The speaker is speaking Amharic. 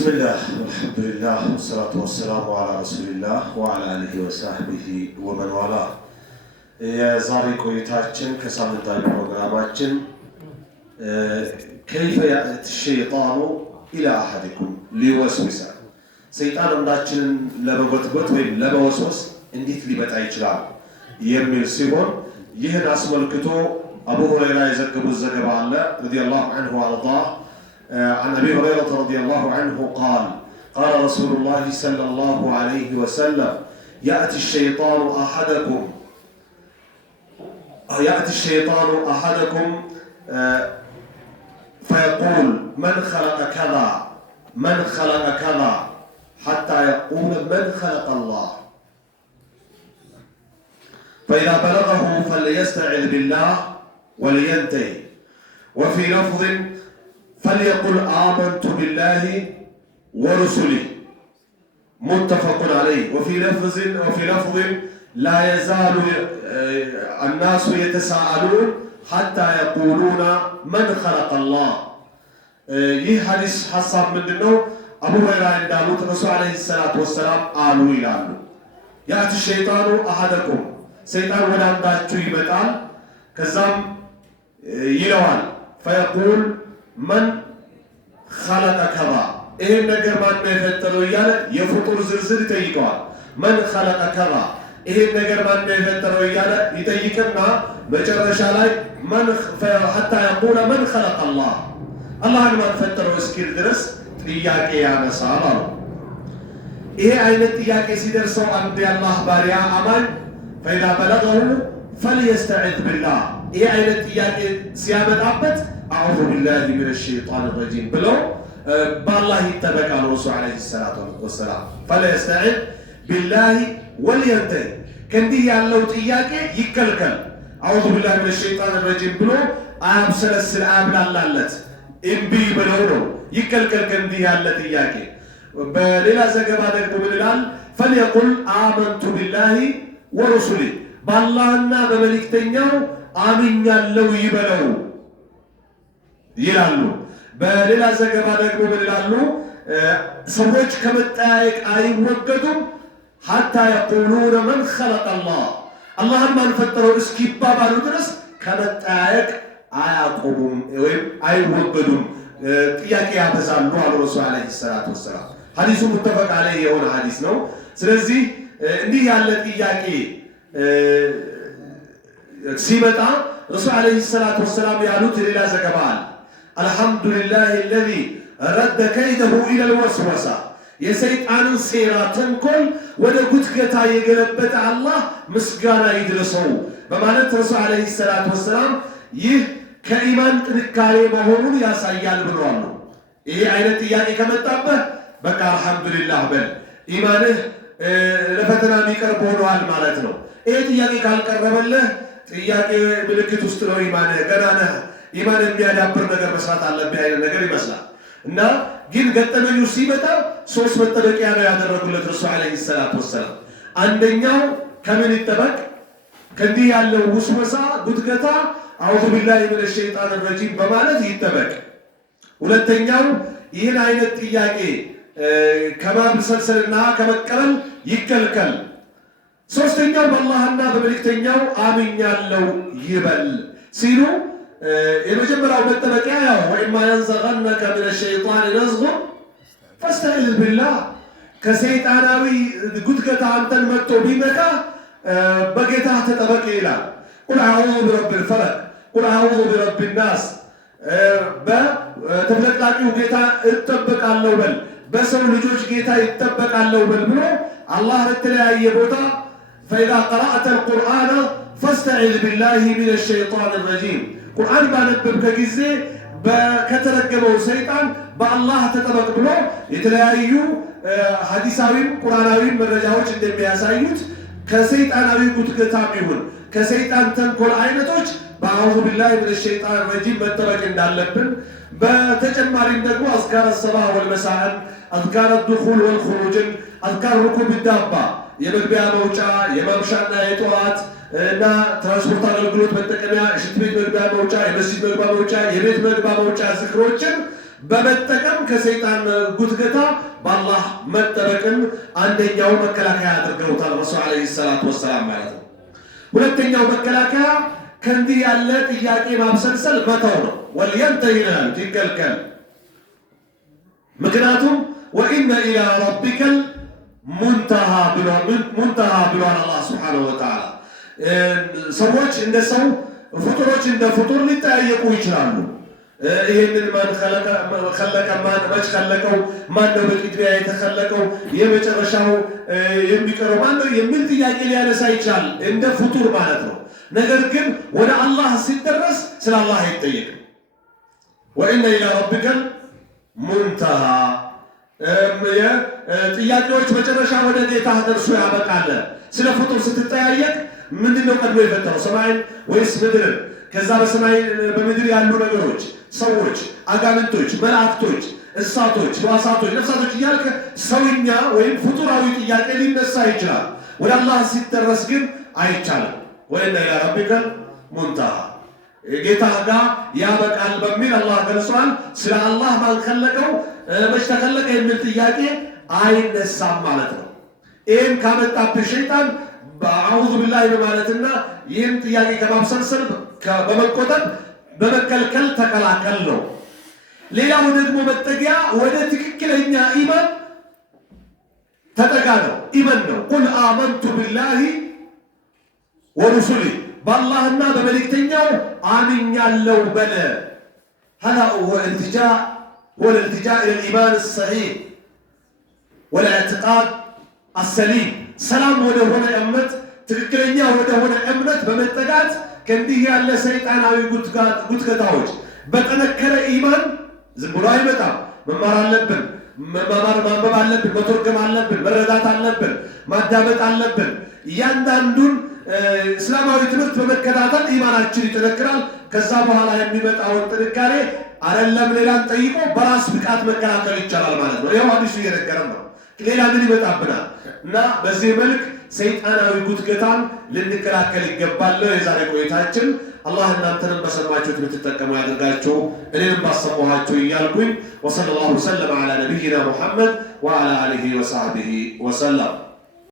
بسم الله والحمد لله والصلاة والسلام على رسول الله وعلى آله وصحبه ومن والاه. يا زاري كويتاتشن كسامنتاي بروغراماتشن كيف يأتي الشيطان إلى أحدكم ليوسوس سيطان عنداتشن لبغتبت ويم لبوسوس انديت لبت يچلال يميل سيبون يهن اسملكتو أبو هريرة يزكب الزكبة رضي الله عنه وارضاه عن أبي هريرة رضي الله عنه قال قال رسول الله صلى الله عليه وسلم يأتي الشيطان أحدكم فيقول من خلق كذا حتى يقول من خلق الله فإذا بلغه فليستعذ بالله ولينتهي وفي لفظ فليقل آمنت بالله ورسله متفق عليه وفي لفظ لا يزال الناس يتساءلون حتى يقولون من خلق الله. ይህ ሐዲስ ሐሳብ ምንድነው? አቡ ሁረይራ እንዳሉት ረሱል አለይሂ ሰላቱ ወሰላም አሉ ይላሉ። ያቲ ሸይጣኑ አሐደኩም ሰይጣን ወደ አንዳችሁ ይመጣል ከዛም ይለዋል فيقول من خلق كذا ይሄን ነገር ማን ነው የፈጠረው እያለ የፍጡር ዝርዝር ይጠይቀዋል። من خلق كذا ይሄን ነገር ማን ነው የፈጠረው እያለ ይጠይቅና መጨረሻ ላይ حتى يقول من خلق الله አላህን ማን ፈጠረው እስኪል ድረስ ጥያቄ ያነሳል አሉ። ይሄ አይነት ጥያቄ ሲደርሰው አንድ የአላህ ባሪያ አማኝ فإذا بلغه فليستعذ بالله ይሄ አይነት ጥያቄ ሲያመጣበት أعوذ بالله من الشيطان الرجيم ብለው بالله ይተበቃል ረሱል አለይሂ ሰላቱ ወሰላም فليستعذ بالله ولينتهي ከእንዲህ ያለው ጥያቄ ይከልከል። أعوذ بالله من الشيطان الرجيم ብሎ አያብሰለስል አያብላላለት እምቢ ብለው ነው ይከልከል ከእንዲህ ያለ ጥያቄ። በሌላ ዘገባ ደግሞ ምን ይላል? فليقل آمنت بالله ورسله በአላህና በመልእክተኛው አምኛለሁ ይበለው ይላሉ። በሌላ ዘገባ ደግሞ ምን ይላሉ? ሰዎች ከመጠያየቅ አይወገዱም حتى يقولون من خلق الله አላህን ማን ፈጠረው እስኪባባሉ ድረስ ከመጠያየቅ አያቆሙም ወይም አይወገዱም፣ ጥያቄ ያበዛሉ አሉ ረሱል አለይሂ ሰላቱ ወሰላም። ሐዲሱ ሙተፈቅ ዐለይሂ የሆነ ሐዲስ ነው። ስለዚህ እንዲህ ያለ ጥያቄ ሲመጣ ረሱል አለይሂ ሰላቱ ወሰላም ያሉት ሌላ ዘገባ አለ። አልሐምዱሊላህ الذي رد كيده الى الوسوسه የሰይጣንን ሴራ ተንኮል ወደ ጉትገታ የገለበጠ አላህ ምስጋና ይድረሰው በማለት ረሱል አለይሂ ሰላቱ ወሰላም ይህ ከኢማን ጥንካሬ መሆኑን ያሳያል ብለዋል። ይሄ አይነት ጥያቄ ከመጣበት በቃ አልሐምዱሊላህ በል ኢማንህ ለፈተና የሚቀርብ ሆኗል ማለት ነው። ይሄ ጥያቄ ካልቀረበልህ ጥያቄ ምልክት ውስጥ ነው ኢማንህ ገና ነህ፣ ኢማን የሚያዳብር ነገር መስራት አለብህ አይነት ነገር ይመስላል። እና ግን ገጠመኙ ሲመጣ ሶስት መጠበቂያ ነው ያደረጉለት ረሱል አለይሂ ሰላቱ ወሰላም። አንደኛው ከምን ይጠበቅ? ከዚህ ያለው ውስወሳ ጉትገታ አዑዙ ቢላሂ ሚነ ሸይጣን ረጂም በማለት ይጠበቅ። ሁለተኛው ይህን አይነት ጥያቄ ከማብሰልሰልና ከመቀበል ይከልከል። ሶስተኛው በአላህና በመልእክተኛው አምኛለሁ ይበል ሲሉ የመጀመሪያው መጠበቂያ ያው ወኢማ የንዘገነከ ሚነ ሸይጣን ነዝጉ ፈስተዒዝ ቢላህ ከሰይጣናዊ ጉትገታ አንተን መጥቶ ቢነካ በጌታ ተጠበቅ ይላል። ቁል አዑዙ ቢረቢል ፈለቅ ቁል አዑዙ ቢረቢን ናስ በተፍለቅላቂው ጌታ እጠበቃለሁ በል፣ በሰው ልጆች ጌታ ይጠበቃለሁ በል ብሎ አላህ በተለያየ ቦታ فإذا قرأت القرآن فاستعذ بالله من الشيطان الرجيم ቁርአን ባነበብከ ጊዜ ከተረገመው ሰይጣን በአላህ ተጠበቅ ብሎ የተለያዩ ሐዲሳዊም ቁርአናዊም መረጃዎች እንደሚያሳዩት ከሰይጣናዊ ጉትገታም ይሁን ከሰይጣን ተንኮል አይነቶች በአዑዙ ቢላሂ ሚነ ሸይጣን ረጂም መጠበቅ እንዳለብን፣ በተጨማሪም ደግሞ አዝካረ ሰባህ ወልመሳእ አዝካረ ዱኹል ወልኹሩጅን አዝካር ሩኩብ ዳባ የመግቢያ መውጫ የማምሻና የጠዋት እና ትራንስፖርት አገልግሎት መጠቀሚያ ሽንት ቤት መግቢያ መውጫ የመስጂድ መግቢያ መውጫ የቤት መግቢያ መውጫ ዝክሮችን በመጠቀም ከሰይጣን ጉትገታ በአላህ መጠበቅን አንደኛው መከላከያ አድርገውታል ረሱል አለይሂ ሰላቱ ወሰላም ማለት ነው። ሁለተኛው መከላከያ ከእንዲህ ያለ ጥያቄ ማብሰልሰል መተው ነው። ወልየንተሂ ይላል ይከልከል። ምክንያቱም ወኢነ ኢላ ረቢከል ሙንተሃ ብሏል አላህ ሱብሓነሁ ወተዓላ። ሰዎች እንደ ሰው ፍጡሮች እንደ ፍጡር ሊጠያየቁ ይችላሉ። ይህንን ማን ኸለቀ ማን መች ኸለቀው ማን ነው በቅድሚያ የተኸለቀው የመጨረሻው የሚቀረው ማን ነው የሚል ጥያቄ ሊያነሳ ይችላል እንደ ፍጡር ማለት ነው። ነገር ግን ወደ አላህ ሲደረስ ስለ አላህ አይጠየቅም። ወኢነ ኢላ ረቢከል ሙንተሃ ጥያቄዎች መጨረሻ ወደ ጌታህ ደርሶ ያበቃል። ስለ ፍጡር ስትጠያየቅ ምንድነው ቀድሞ የፈጠረው ሰማይን ወይስ ምድርን? ከዛ በሰማይ በምድር ያሉ ነገሮች፣ ሰዎች፣ አጋንንቶች፣ መላእክቶች፣ እንስሳቶች፣ ሕዋሳቶች፣ ነፍሳቶች እያልክ ሰውኛ ወይም ፍጡራዊ ጥያቄ ሊነሳ ይችላል። ወደ አላህ ሲደረስ ግን አይቻልም። ወኢነ ኢላ ረቢከል ሙንተሃ ጌታህ ጋር ያበቃል በሚል አላህ ገልጿል። ስለ አላህ ማን ኸለቀው መች ተኸለቀ የሚል ጥያቄ አይነሳም ማለት ነው። ይህን ካመጣብህ ሸይጣን በአዑዙ ቢላሂ በማለትና ይህን ጥያቄ ከማብሰልሰል በመቆጠብ በመከልከል ተከላከል ነው። ሌላው ደግሞ መጠጊያ ወደ ትክክለኛ ኢማን ተጠጋ ነው። ኢማን ነው። ቁል አመንቱ ቢላሂ ወሩሱሊ በአላህና በመልእክተኛው አምኛለሁ በለ። ሀዛ ወልኢልቲጃ ኢለልኢማን ሰሒህ ወልኢዕቲቃድ አሰሊም ሰላም ወደሆነ እምነት ትክክለኛ ወደሆነ እምነት በመጠጋት ከእንዲህ ያለ ሰይጣናዊ ጉትገታዎች በጠነከረ ኢማን ዝም ብሎ አይመጣም። መማር አለብን፣ ማንበብ አለብን፣ መተርጎም አለብን፣ መረዳት አለብን፣ ማዳመጥ አለብን። እያንዳንዱን እስላማዊ ትምህርት በመከታተል ኢማናችን ይጠነክራል። ከዛ በኋላ የሚመጣውን ጥንካሬ አይደለም ሌላን ጠይቆ በራስ ብቃት መከላከል ይቻላል ማለት ነው። ይኸው ሐዲሱ እየነገረን ነው። ሌላ ምን ይመጣብናል? እና በዚህ መልክ ሰይጣናዊ ጉትገታን ልንከላከል ይገባል። የዛሬ ቆይታችን አላህ እናንተንም በሰማችሁት የምትጠቀሙ ያድርጋችሁ፣ እኔንም ባሰማኋችሁ እያልኩኝ ወሰለላሁ ወሰለም ዐላ ነቢይና ሙሐመድ ወዐላ አሊሂ ወሰሕቢሂ ወሰለም።